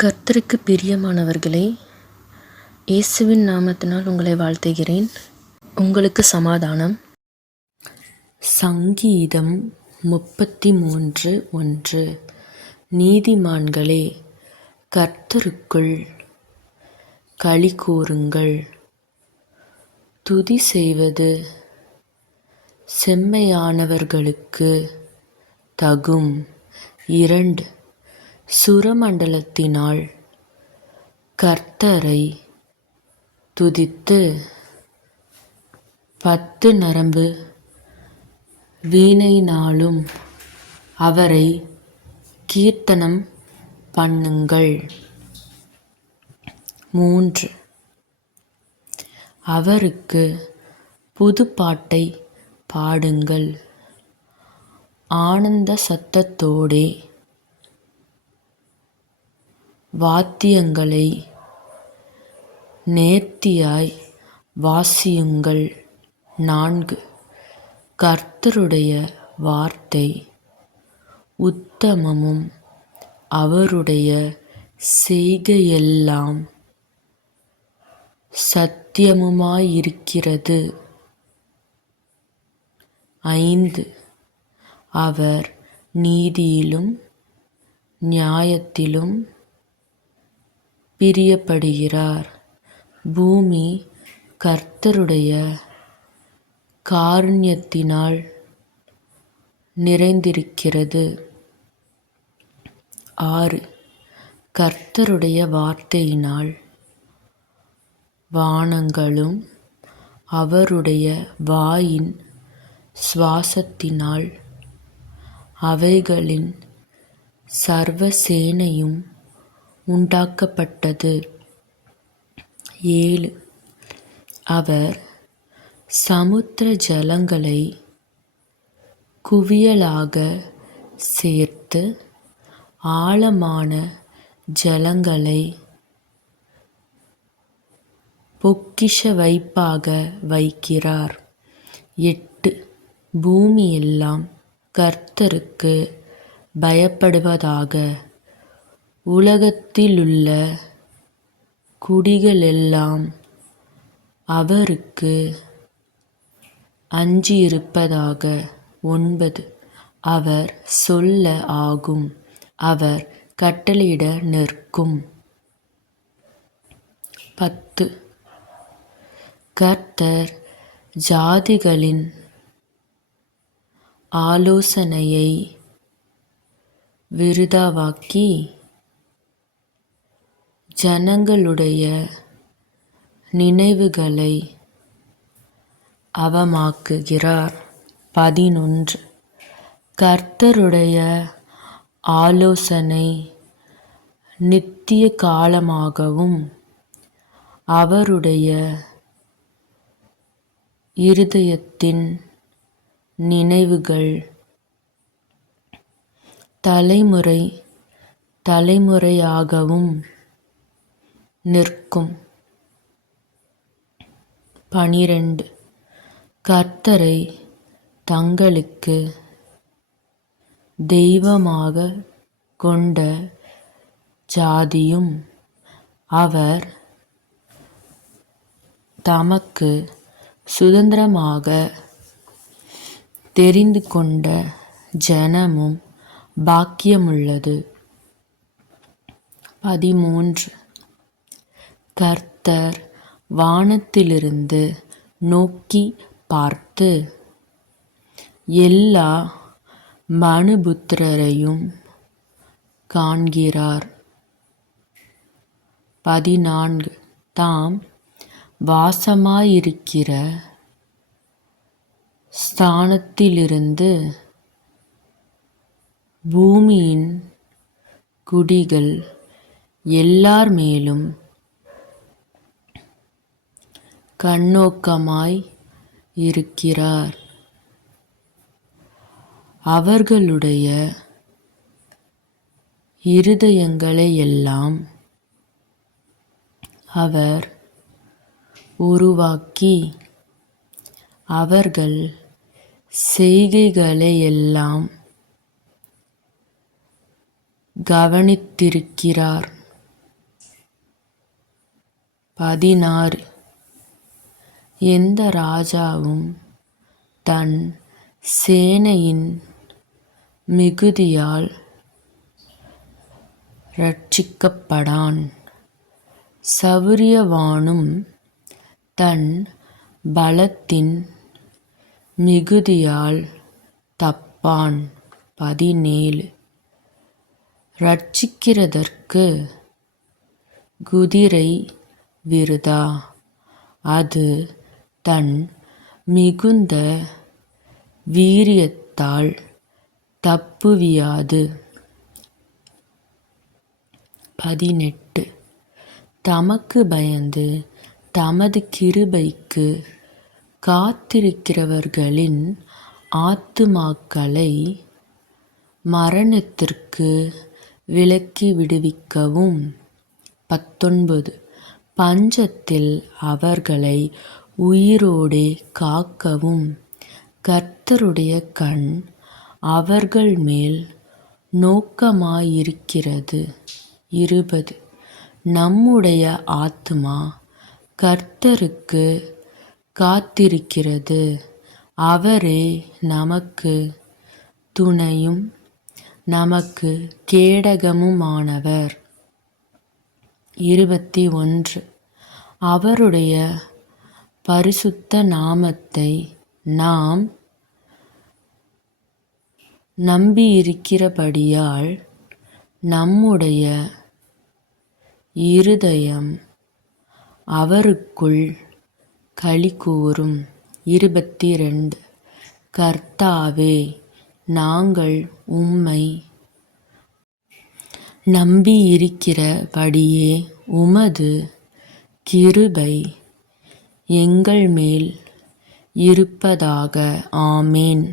கர்த்தருக்கு பிரியமானவர்களே, இயேசுவின் நாமத்தினால் உங்களை வாழ்த்துகிறேன். உங்களுக்கு சமாதானம். சங்கீதம் 33:1. நீதிமான்களே, கர்த்தருக்குள் களி கூருங்கள். துதி செய்வது செம்மையானவர்களுக்கு தகும். 2. சுரமண்டலத்தினால் கர்த்தரை துதித்து 10 நரம்பு வீணையினாலும் அவரை கீர்த்தனம் பண்ணுங்கள். 3. அவருக்கு புதுப்பாட்டை பாடுங்கள். ஆனந்த சத்தத்தோடே வாத்தியங்களை நேர்த்தியாய் வாசியுங்கள். 4. கர்த்தருடைய வார்த்தை உத்தமமும் அவருடைய செய்கையெல்லாம் சத்தியமுமாயிருக்கிறது. 5. அவர் நீதியிலும் நியாயத்திலும் பிரியப்படுகிறார். பூமி கர்த்தருடைய காருண்யத்தினால் நிறைந்திருக்கிறது. 6. கர்த்தருடைய வார்த்தையினால் வானங்களும் அவருடைய வாயின் சுவாசத்தினால் அவைகளின் சர்வசேனையும் உண்டாக்கப்பட்டது. 7. அவர் சமுத்திர ஜலங்களை குவியலாக சேர்த்து ஆழமான ஜலங்களை பொக்கிஷ வைப்பாக வைக்கிறார். 8. பூமியெல்லாம் கர்த்தருக்கு பயப்படுவதாக. உலகத்திலுள்ள குடிகளெல்லாம் அவருக்கு அஞ்சியிருப்பதாக. 9. அவர் சொல்ல ஆகும், அவர் கட்டளையிட நிற்கும். 10. கர்த்தர் ஜாதிகளின் ஆலோசனையை விருதாவாக்கி ஜனங்களுடைய நினைவுகளை அவமாக்குகிறார். 11. கர்த்தருடைய ஆலோசனை நித்திய காலமாகவும் அவருடைய இருதயத்தின் நினைவுகள் தலைமுறை தலைமுறையாகவும் நிற்கும். 12. கர்த்தரை தங்களுக்கு தெய்வமாகக் கொண்ட ஜாதியும் அவர் தமக்கு சுதந்திரமாக தெரிந்து கொண்ட ஜனமும் பாக்கியமுள்ளது. 13. கர்த்தர் வானத்திலிருந்து நோக்கி பார்த்து எல்லா மனுபுத்திரரையும் காண்கிறார். 14. தாம் வாசமாயிருக்கிற ஸ்தானத்திலிருந்து பூமியின் குடிகள் எல்லார் மேலும் கண்ணோக்கமாய் இருக்கிறார். அவர்களுடைய இருதயங்களையெல்லாம் அவர் உருவாக்கி அவர்கள் செய்கைகளையெல்லாம் கவனித்திருக்கிறார். 16. எந்த ராஜாவும் தன் சேனையின் மிகுதியால் இரட்சிக்கப்படான், சவுரியவானும் தன் பலத்தின் மிகுதியால் தப்பான். 17. இரட்சிக்கிறதற்கு குதிரை விருதா, அது தன் மிகுந்த வீரியத்தால் தப்புவியாது. 18. தமக்கு பயந்து தமது கிருபைக்கு காத்திருக்கிறவர்களின் ஆத்துமாக்களை மரணத்திற்கு விலக்கி விடுவிக்கவும். 19. பஞ்சத்தில் அவர்களை உயிரோடே காக்கவும் கர்த்தருடைய கண் அவர்கள் மேல் நோக்கமாயிருக்கிறது. 20. நம்முடைய ஆத்துமா கர்த்தருக்கு காத்திருக்கிறது, அவரே நமக்கு துணையும் நமக்கு கேடகமுமானவர். 21. அவருடைய பரிசுத்த நாமத்தை நாம் நம்பியிருக்கிறபடியால் நம்முடைய இருதயம் அவருக்குள் களிகூரும். 22. கர்த்தாவே, நாங்கள் உம்மை நம்பியிருக்கிறபடியே உமது கிருபை எங்கள் மேல் இருப்பதாக. ஆமென்.